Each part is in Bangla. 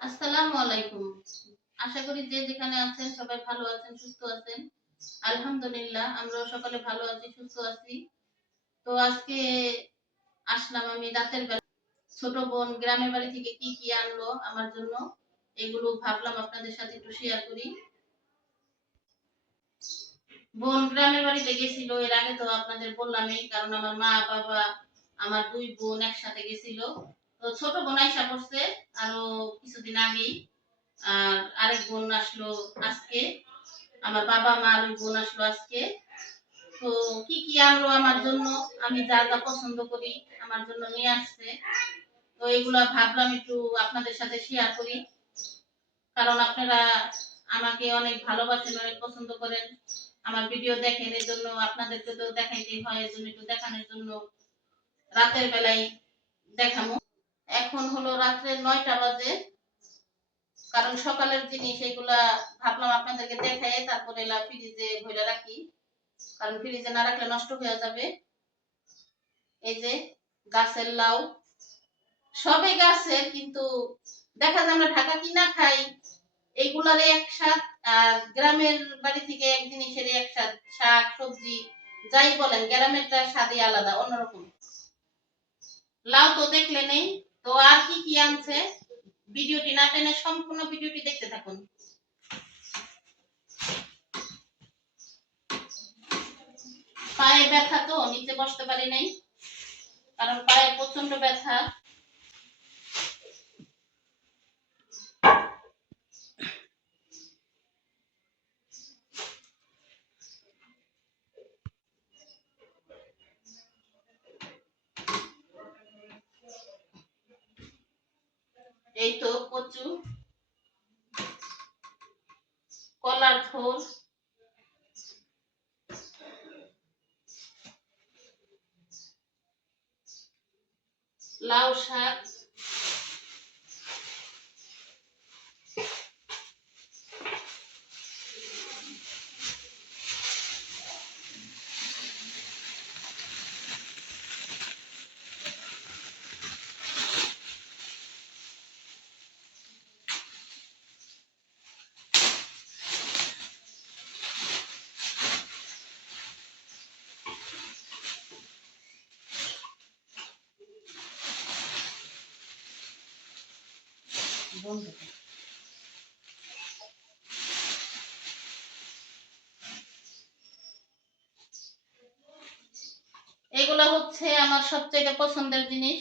আসসালামু আলাইকুম। আশা করি যে যেখানে আছেন সবাই ভালো আছেন, সুস্থ আছেন। আলহামদুলিল্লাহ আমরাও সকলে ভালো আছি, সুস্থ আছি। তো আজকে আসলাম আমি রাতের বেলা। ছোট বোন গ্রামের বাড়ি থেকে কি কি আনলো আমার জন্য, এগুলো ভাবলাম আপনাদের সাথে একটু শেয়ার করি। বোন গ্রামের বাড়িতে গেছিল, এর আগে তো আপনাদের বললামই, কারণ আমার মা বাবা আমার দুই বোন একসাথে গেছিল। তো ছোট বোন আইসা পড়ছে আরো কিছুদিন আগেই। আর আরেক বোন আসলো আজকে। আমার বাবা মা আর ওই বোন আসলো আজকে। তো কি কি আনলো আমার জন্য, আমি যা যা পছন্দ করি আমার জন্য নিয়ে আসছে। তো এগুলা ভাবলাম একটু আপনাদের সাথে শেয়ার করি, কারণ আপনারা আমাকে অনেক ভালোবাসেন, অনেক পছন্দ করেন, আমার ভিডিও দেখেন, এই জন্য আপনাদেরকে তো দেখাইতে হয়, এর জন্য একটু দেখানোর জন্য রাতের বেলায় দেখানো। এখন হলো রাত্রে 9টা বাজে, কারণ সকালের জিনিস এগুলা ভাবলাম আপনাদেরকে দেখাই, তারপরে এলা ফ্রিজে ভরে রাখি, কারণ ফ্রিজে না রাখলে নষ্ট হয়ে যাবে। এই যে গাছের লাউ, সবে গাছের, কিন্তু দেখা যায় আমরা ঢাকা কিনা খাই এইগুলার এক স্বাদ, আর গ্রামের বাড়ি থেকে এক জিনিসের এক স্বাদ। শাক সবজি যাই বলেন, গ্রামেরটা স্বাদই আলাদা, অন্যরকম। লাউ তো দেখলে নেই। তো আর কি কি আনছে, ভিডিওটি না টেনে সম্পূর্ণ ভিডিওটি দেখতে থাকুন। পায়ে ব্যথা, তো নিচে বসতে পারি নাই, কারণ পায়ে প্রচন্ড ব্যথা। এই তো কচু, কলার থোর, লাউ শাক, বন্ধু, এগুলো হচ্ছে আমার সবচেয়ে পছন্দের জিনিস,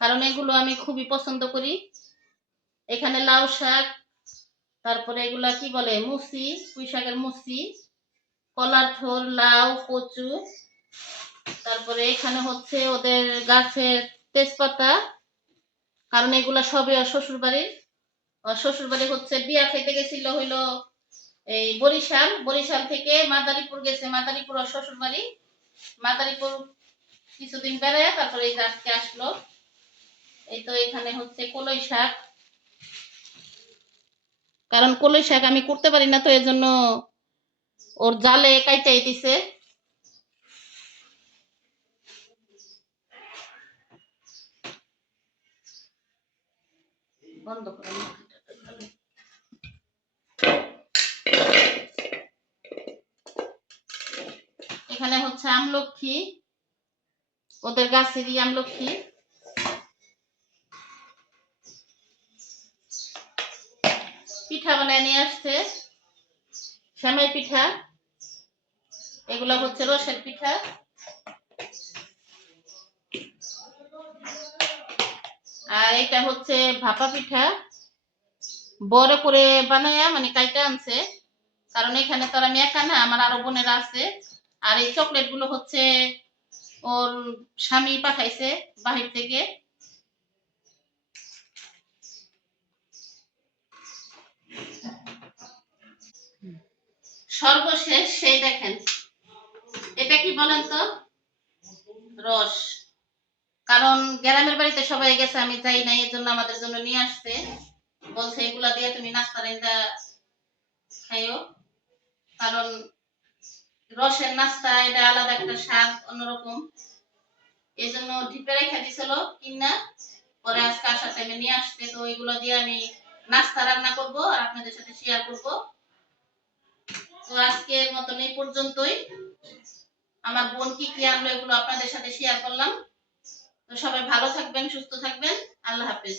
কারণ এগুলো আমি খুবই পছন্দ করি। এখানে লাউ শাক, তারপরে এগুলা কি বলে, মুসি, পুঁই শাকের মুসি, কলার থোর, লাউ, কচু, তারপরে এখানে হচ্ছে ওদের গাছের তেজপাতা, কারণ এগুলা সবে শ্বশুর বাড়ির। শ্বশুর বাড়ি হচ্ছে বিয়া খেতে গেছিল হইলো এই বরিশাল, বরিশাল থেকে মাদারীপুর গেছে, মাদারীপুর ওর শ্বশুর বাড়ি। মাদারীপুর কিছুদিন বেড়ায় তারপরে এই আজকে আসলো। এই তো এখানে হচ্ছে কলই শাক, কারণ কলই শাক আমি করতে পারি না, তো এই জন্য ওর জালে কাইটাই দিছে। বন্ধ করে এখানে হচ্ছে আমলক্ষী, ওদের গাছেরই আমলক্ষী। পিঠা বানায় নিয়ে আসছে, সেমাই পিঠা, এগুলা হচ্ছে রসের পিঠা। আর এটা হচ্ছে ভাপা পিঠা, বড় করে বানায়া মানে কাইটা আনছে, কারণ এখানে তো আমি একা না, আমার আরো বোনেরা আছে। আর এই চকলেট গুলো হচ্ছে ওর স্বামী পাঠাইছে বাহির থেকে। সর্বশেষ সেই দেখেন, এটা কি বলেন তো, রস, কারণ গ্রামের বাড়িতে সবাই গেছে, আমি যাই নাই, এর জন্য আমাদের জন্য নিয়ে আসছে। বলছে এগুলা দিয়ে তুমি নাস্তা এটা খাইও, কারণ রসের নাস্তা এটা আলাদা একটা স্বাদ, অন্যরকম। এই জন্য ঢিপে রেখে দিছিল কিনা, পরে আজকে আসার টাইমে নিয়ে আসছে, তো এগুলো দিয়ে আমি নাস্তা রান্না করব আর আপনাদের সাথে শেয়ার করব। তো আজকের মতন এই পর্যন্তই। আমার বোন কি কি আনলো এগুলো আপনাদের সাথে শেয়ার করলাম। তো সবাই ভালো থাকবেন, সুস্থ থাকবেন। আল্লাহ হাফেজ।